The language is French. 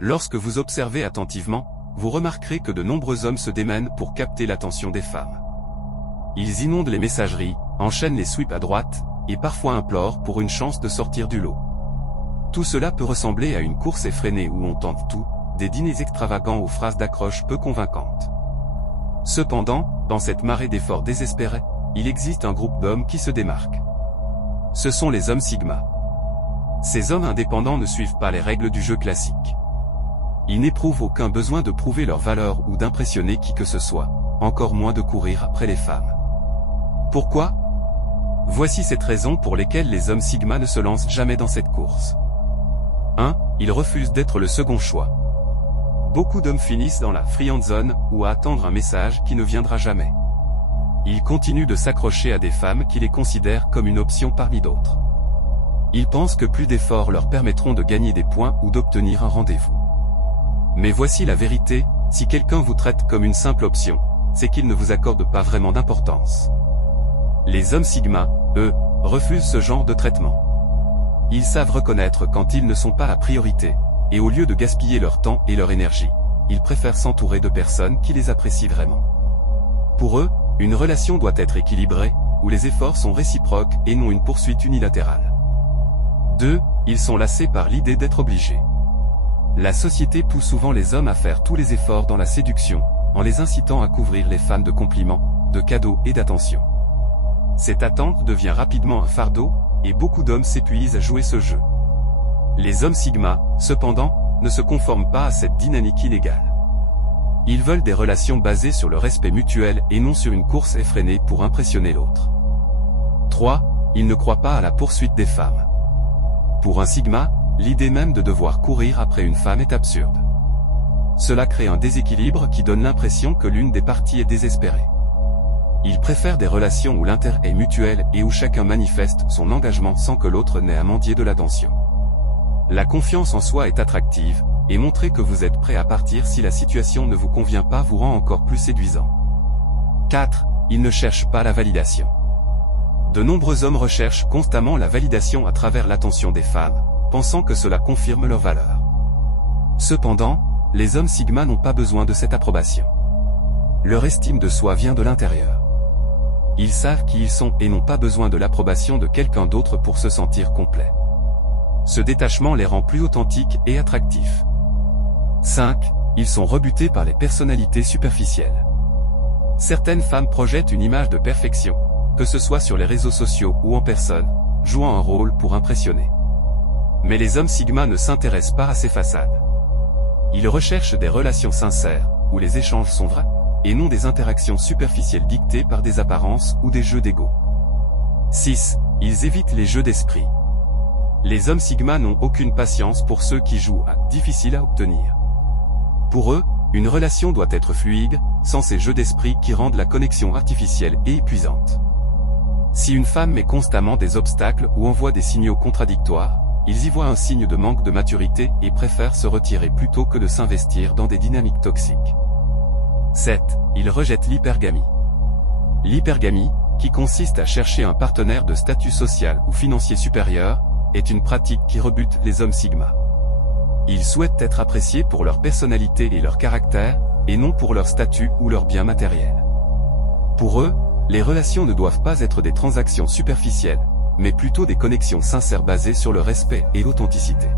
Lorsque vous observez attentivement, vous remarquerez que de nombreux hommes se démènent pour capter l'attention des femmes. Ils inondent les messageries, enchaînent les sweeps à droite, et parfois implorent pour une chance de sortir du lot. Tout cela peut ressembler à une course effrénée où on tente tout, des dîners extravagants aux phrases d'accroche peu convaincantes. Cependant, dans cette marée d'efforts désespérés, il existe un groupe d'hommes qui se démarquent. Ce sont les hommes Sigma. Ces hommes indépendants ne suivent pas les règles du jeu classique. Ils n'éprouvent aucun besoin de prouver leur valeur ou d'impressionner qui que ce soit, encore moins de courir après les femmes. Pourquoi? Voici cette raison pour lesquelles les hommes Sigma ne se lancent jamais dans cette course. 1. Ils refusent d'être le second choix. Beaucoup d'hommes finissent dans la friendzone ou à attendre un message qui ne viendra jamais. Ils continuent de s'accrocher à des femmes qui les considèrent comme une option parmi d'autres. Ils pensent que plus d'efforts leur permettront de gagner des points ou d'obtenir un rendez-vous. Mais voici la vérité, si quelqu'un vous traite comme une simple option, c'est qu'il ne vous accorde pas vraiment d'importance. Les hommes Sigma, eux, refusent ce genre de traitement. Ils savent reconnaître quand ils ne sont pas la priorité, et au lieu de gaspiller leur temps et leur énergie, ils préfèrent s'entourer de personnes qui les apprécient vraiment. Pour eux, une relation doit être équilibrée, où les efforts sont réciproques et non une poursuite unilatérale. 2. Ils sont lassés par l'idée d'être obligés. La société pousse souvent les hommes à faire tous les efforts dans la séduction, en les incitant à couvrir les femmes de compliments, de cadeaux et d'attention. Cette attente devient rapidement un fardeau, et beaucoup d'hommes s'épuisent à jouer ce jeu. Les hommes Sigma, cependant, ne se conforment pas à cette dynamique illégale. Ils veulent des relations basées sur le respect mutuel et non sur une course effrénée pour impressionner l'autre. 3. Ils ne croient pas à la poursuite des femmes. Pour un Sigma, l'idée même de devoir courir après une femme est absurde. Cela crée un déséquilibre qui donne l'impression que l'une des parties est désespérée. Ils préfèrent des relations où l'intérêt est mutuel et où chacun manifeste son engagement sans que l'autre n'ait à mendier de l'attention. La confiance en soi est attractive, et montrer que vous êtes prêt à partir si la situation ne vous convient pas vous rend encore plus séduisant. 4. Ils ne cherchent pas la validation. De nombreux hommes recherchent constamment la validation à travers l'attention des femmes, pensant que cela confirme leur valeur. Cependant, les hommes Sigma n'ont pas besoin de cette approbation. Leur estime de soi vient de l'intérieur. Ils savent qui ils sont et n'ont pas besoin de l'approbation de quelqu'un d'autre pour se sentir complet. Ce détachement les rend plus authentiques et attractifs. 5. Ils sont rebutés par les personnalités superficielles. Certaines femmes projettent une image de perfection, que ce soit sur les réseaux sociaux ou en personne, jouant un rôle pour impressionner. Mais les hommes Sigma ne s'intéressent pas à ces façades. Ils recherchent des relations sincères, où les échanges sont vrais, et non des interactions superficielles dictées par des apparences ou des jeux d'ego. 6. Ils évitent les jeux d'esprit. Les hommes Sigma n'ont aucune patience pour ceux qui jouent à « difficile à obtenir ». Pour eux, une relation doit être fluide, sans ces jeux d'esprit qui rendent la connexion artificielle et épuisante. Si une femme met constamment des obstacles ou envoie des signaux contradictoires, ils y voient un signe de manque de maturité et préfèrent se retirer plutôt que de s'investir dans des dynamiques toxiques. 7. Ils rejettent l'hypergamie. L'hypergamie, qui consiste à chercher un partenaire de statut social ou financier supérieur, est une pratique qui rebute les hommes Sigma. Ils souhaitent être appréciés pour leur personnalité et leur caractère, et non pour leur statut ou leurs biens matériels. Pour eux, les relations ne doivent pas être des transactions superficielles, mais plutôt des connexions sincères basées sur le respect et l'authenticité.